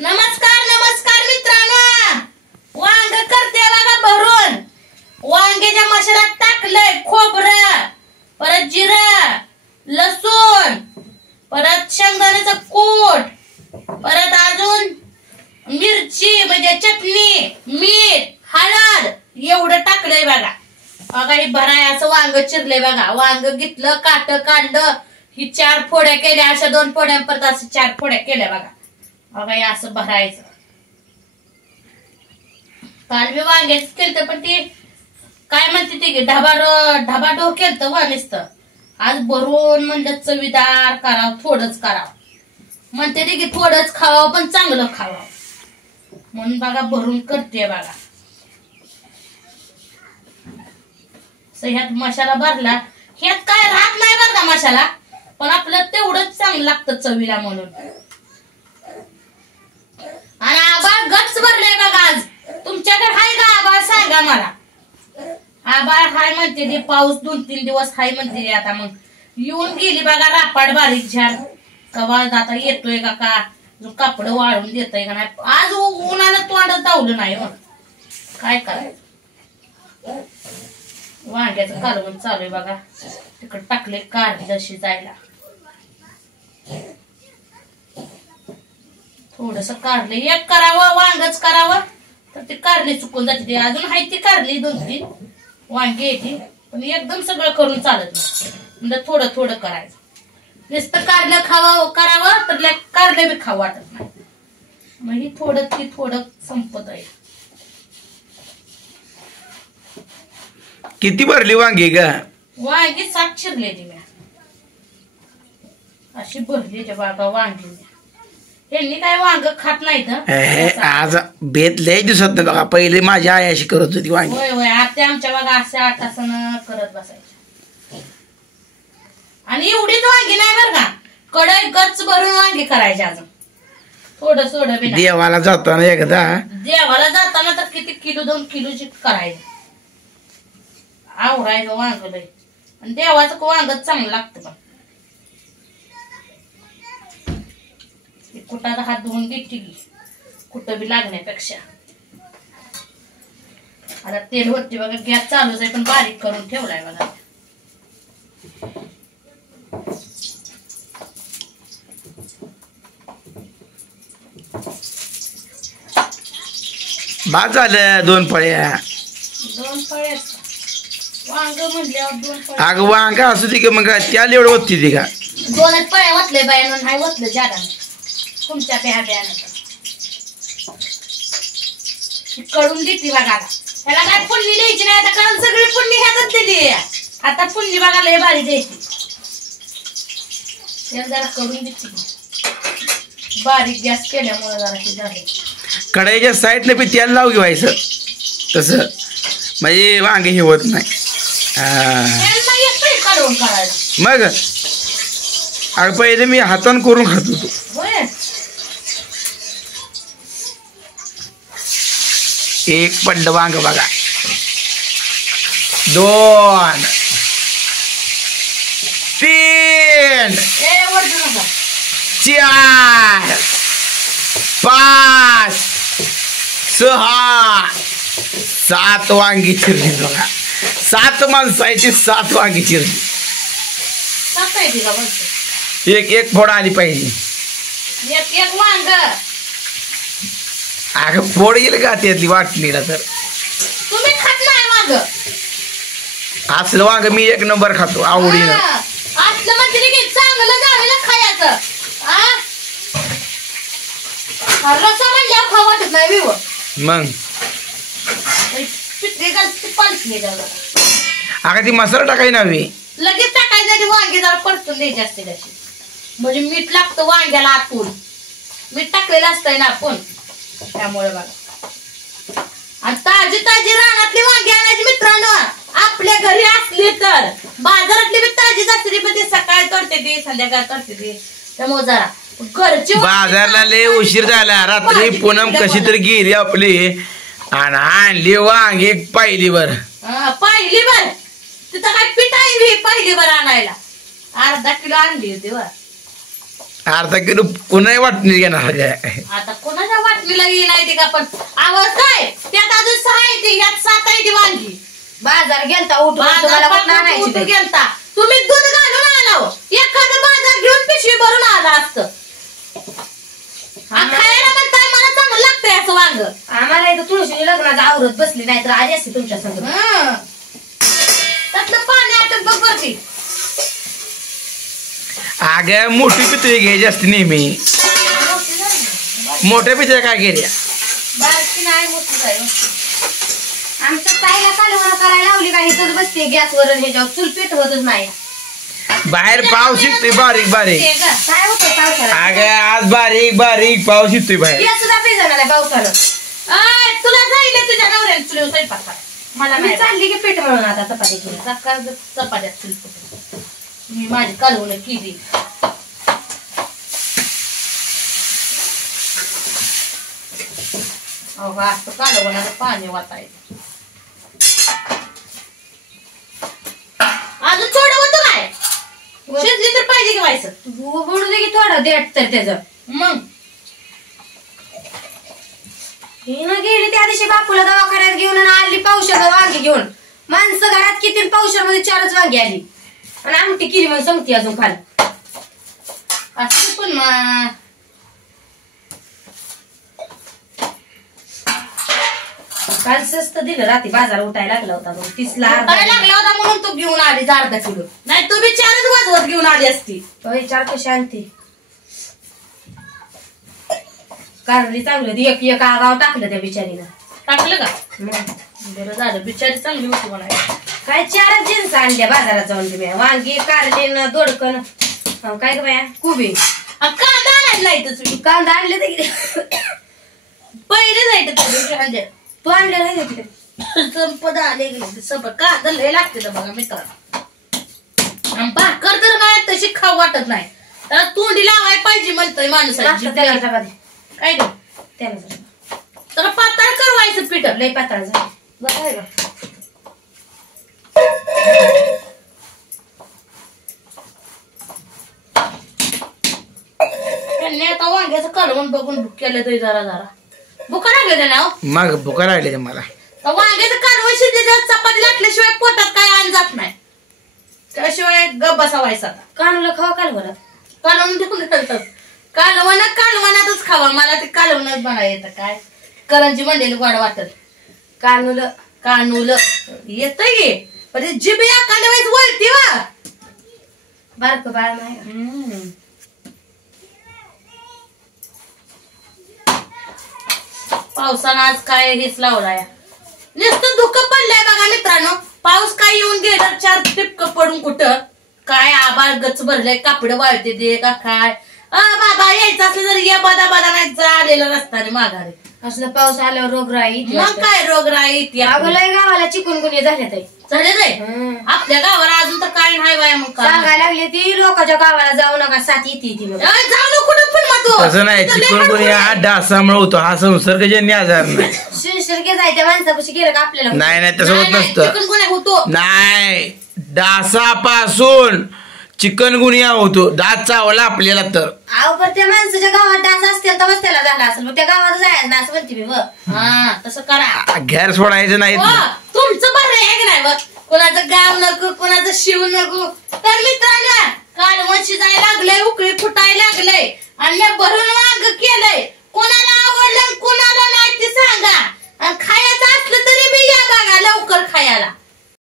नमस्कार नमस्कार मित्रांनो, वांग करते बघा भरून. वांग्याच्या मसाल्यात टाकलंय खोबरं, परत जिरं, लसूण, परत शेंगदाण्याचं कूट, परत अजून मिरची म्हणजे चटणी, मीठ, हळद एवढं टाकलंय बघा. बघा हे भराय असं वांग चिरलंय बघा. वांग घेतलं, काट काढलं, ही 4 फोड्या केल्या, अशा 2 फोड्या परत असं 4 फोड्या केल्या बघा. बघा हे असं भरायचं. काल मी वांग्याच केलं पण ती काय म्हणते ती ढबा डो केलं वा नुसतं. आज भरून म्हणलं चवीदार करावं, थोडंच करावं म्हणते ती की थोडंच खावं पण चांगलं खावं म्हणून बघा भरून करते बघा. ह्यात मसाला भरला, ह्यात काय राहत नाही बरं का मसाला, पण आपलं तेवढंच चांगलं लागतं चवीला म्हणून. आणि आबाळ गच्च भरलंय बघा आज. तुमच्याकडे हाय का आबाळ सांगा मला. आबाळ हाय म्हणते ते, पाऊस 2-3 दिवस हाय म्हणते. आता मग येऊन गेली बघा रापाड बारीक झाड. कवा आता येतोय का कापड वाळून देतोय का नाही. आज उन्हाला तोंड तावलं नाही मग काय करायचं. वांग्याचं कालवण चालू आहे बघा. तिकडे टाकले कारलं शिजायला. थोडस कारले एक करावं, वांगच करावं तर ते कारली चुकून जाते. अजून हाय ती कारली 2-3 वांगी येते, पण एकदम सगळं करून चालत नाही. म्हणजे थोडं थोडं करायचं. नुसतं कारलं खावं करावं तर कारले बी खावं वाटत नाही. मग ही थोडं संपत आहे. किती भरली वांगी ग? वांगी 7 चिरलेली मी अशी भरली बाबा वांगी. यांनी काय वांग खात नाहीत. आज बेत लय दिसत नाही बघा. पहिले माझ्या आई अशी करत होती वांगी. होय होय आता आमच्या बघा असे 8 तासानं करत बसायचे. आणि एवढीच वांगी नाही बरं का, कढई गच्च भरून वांगी करायची. अजून थोडं देवाला जाताना एकदा, देवाला जाताना तर किती किलो 2 किलोची करायची. आवडायचं वांग लय. आणि देवाचं वांगच चांगलं लागतं. पण कुठाचा हात धुवून घेतली की कुठं बी लागण्यापेक्षा. आता तेल होते बघा, गॅस चालूच आहे पण बारीक करून ठेवलाय बघा. बाद झालं 2 फळ्या. 2 फळ्या वांग म्हणल्यावर 2 फळ्या. अगं वांग असू दे की मग त्याला एवढं होती ती का. 2च फळ्या वाटले बाय नाही वाटलं जादा तुमच्या प्यानं कळून देते बघा. त्याला काय पुण्य द्यायची नाही आता, कारण सगळी पुण्य ह्याच दिली. आता पुण्य बघा लय भारी द्यायची. जरा कळून देते बारीक गॅस केल्यामुळे जरा ते झाले. कढईच्या साईडने बी तेल लावू घेवायचं तसं म्हणजे वांगे हे होत नाही. काढून करायला मग अगं पहिले मी हातानं करून खात होतो. एक पडलं वांग बघा. 2 3 4 5 6 7 वांगी चिरली बघा. 7 माणसाची 7 वांगी चिरली. एक फोड आली पाहिजे. एक वांग अगं फोड येईल का त्यातली वाटणीला. तर तुम्ही खात नाही वांग. असलं वांग मी 1 नंबर खातो आवडीनं. असलं म्हणजे चांगलं झालेलं खायचं. रसा म्हणजे खाऊ वाटत नाही विव. मग अगं ती मसाला टाकाय नव्हे लगेच टाकायचं. वांगे जरा परतून द्यायची असते त्याची, म्हणजे मीठ लागतं वांग्याला आतून. मीठ टाकलेलं असतंय ना आपण, त्यामुळे बघा. आणि ताजी रानातली वांगी आणायची मित्रांनो. आपल्या घरी असली तर, बाजारातली बी ताजीच असते पण ती सकाळी तोडते ती संध्याकाळी तोडते ती. त्यामुळे जरा घरची बाजारला लय उशीर झाला. रात्री पूनम कशी तरी गेली आपली आणि आणली वांगी पहिलीवर. तिथं काय पीठ आहे पहिलीवर आणायला. अर्धा किलो आणली होती. अर्धा किलो पुन्हा वाटणी घेणार काय आता कोणाच्या वाटणीला येईल ते का पण आवाज काय त्यात अजून 6 आहे ती यात 7 आहे ती वांगी बाजार गेलता उठून तुम्हाला कुठं आणायची ते? गेलता तुम्ही दूध घालून आला हो. एखादं बाजार घेऊन पिशवी भरून आला असतं खायला म्हणताय मला चांगलं लागतंय असं वांग आम्हाला इथं तुळशीने लग्नाचं आवरत बसली नाही तर आली असते तुमच्या संग. त्यातलं पाणी आटत बघ वरती अगं मोठी पितळी घ्यायची असते नेहमी मोठ्या पितळ्या काय गेल्या बारकी नाही मोठी काय आमच्या ताईला कालवण करायला लावली का इथंच बसते गॅसवर ह्याच्यावर चूल पेटवतच नाही. बाहेर पाऊस येतोय बारीक बारीक काय होतं पावसाळ्यात अगं आज बारीक बारीक पाऊस येतोय बाहेर गॅस सुद्धा पेजणार आहे पावसानं. तुला जाईल तुझ्या नवऱ्याला चुलीवर स्वयंपाक करायला. मला मी नाही चालली की पेट म्हणून आता चपाती केली. सकाळ चपात्यात चुल मी माझी कालवण केली. अहो असं कालवणाचं पाणी वाटायचं अजून थोडं होतं काय शिजली तर पाहिजे की व्हायचं बोलू दे की थोडं देट तर त्याचं मग हिनं गेली त्या दिवशी बापूला दवाखान्यात घेऊन आणि आली पावशर वांगी घेऊन. माणसं घरात किती पावशर मध्ये 4च वांगी आली आणि आमटी केली म्हणून सांगते अजून खाली असं पण मग काल स्वस्त दिलं रात्री बाजार उठायला लागला होता 30ला लागला होता म्हणून तू घेऊन आली अर्धा किलो नाही तू बी 4च वाजवत घेऊन आली असती. विचार कशी आणते कारली चांगलं एक एक आगाव टाकलं त्या बिचारीनं. टाकलं का बरं झालं बिचारी चांगली होती म्हणायला. काय 4च जिन्स आणल्या बाजारात जाऊन तुम्ही वांगी कारलीन दोडकन काय ग बाया कुबी कांदा आणायला नाही तुम्ही कांदा आणले तर पहिले जायचं तू आणले नाही तिथे संपद आले गेले सगळं कांदा लय लागते बघा मित्रांनो. भाकर तर काय तशी खाऊ वाटत नाही त्याला तोंडी लावायला पाहिजे म्हणतोय माणसाला. त्याला चपाती काय ग त्याला तर पातळ करवायचं पीठ लय पातळ झालं बरं आहे का त्यांनी आता वांग्याचं कालवण बघून केलं तरी जरा जरा भुका लागले ना मग भुका लागली मला वांग्याचं कालवण शिजले चपाती लाटल्याशिवाय पोटात काय आण जात नाही त्याशिवाय गप बसावायचा कानूला खावा कालवणात कालवण देऊन कालवणातच खावा मला ते कालवणच बनायला येतं काय करंजी मंडेल गोड वाटत कानूल येतंय गे पण जिबी एखाद्या वेळेस वळती वा बारक बाळ नाही पावसानं आज काय हेच लावलाय नुसतं धुकं पडलंय बघा मित्रांनो. पाऊस काय येऊन गेलं 4 टिपकं पडून कुठं काय आबाळ गच भरलंय कापड वाळते दे का काय बाबा यायचं असलं तर या बदा नाही आलेलं रस्त्याने माघारी असलं पाऊस आल्यावर रोगराई मग काय रोगराई लय गावाला चिकनगुन्हे झाले झाले रे आपल्या गावाला अजून तर काय नाही बाया मग सांगायला लागले ती लोकांच्या गावाला जाऊ नका साथ येते ती जाऊ कुठं पण मग तसं नाही चिकनगुन्हा हा डासामुळे होतो हा संसर्गजन्य आजार नाही. शिरके जायच्या माणसापाशी गेलं का आपल्याला नाही तसं होत नसतं चिकनगुन्हा होतो नाही डासापासून चिकनगुनिया होतो दात चावला आपल्याला तर अहो पण त्या माणसाच्या गावात डास असतील तरच त्याला झाला असेल मग त्या गावात जायचं ना असं म्हणते मी हा तसं करा घर सोडायचं नाही तुमचं बरं आहे की नाही बघ कोणाचं गाव नको कोणाचं शिव नको तर मित्रांनो कालवण शिजायला लागलंय उकळी फुटायला लागलंय आणि भरून वांग केलंय कोणाला आवडलं कोणाला नाही ते सांगा आणि खायचं असलं तरी मी या बघा लवकर खायला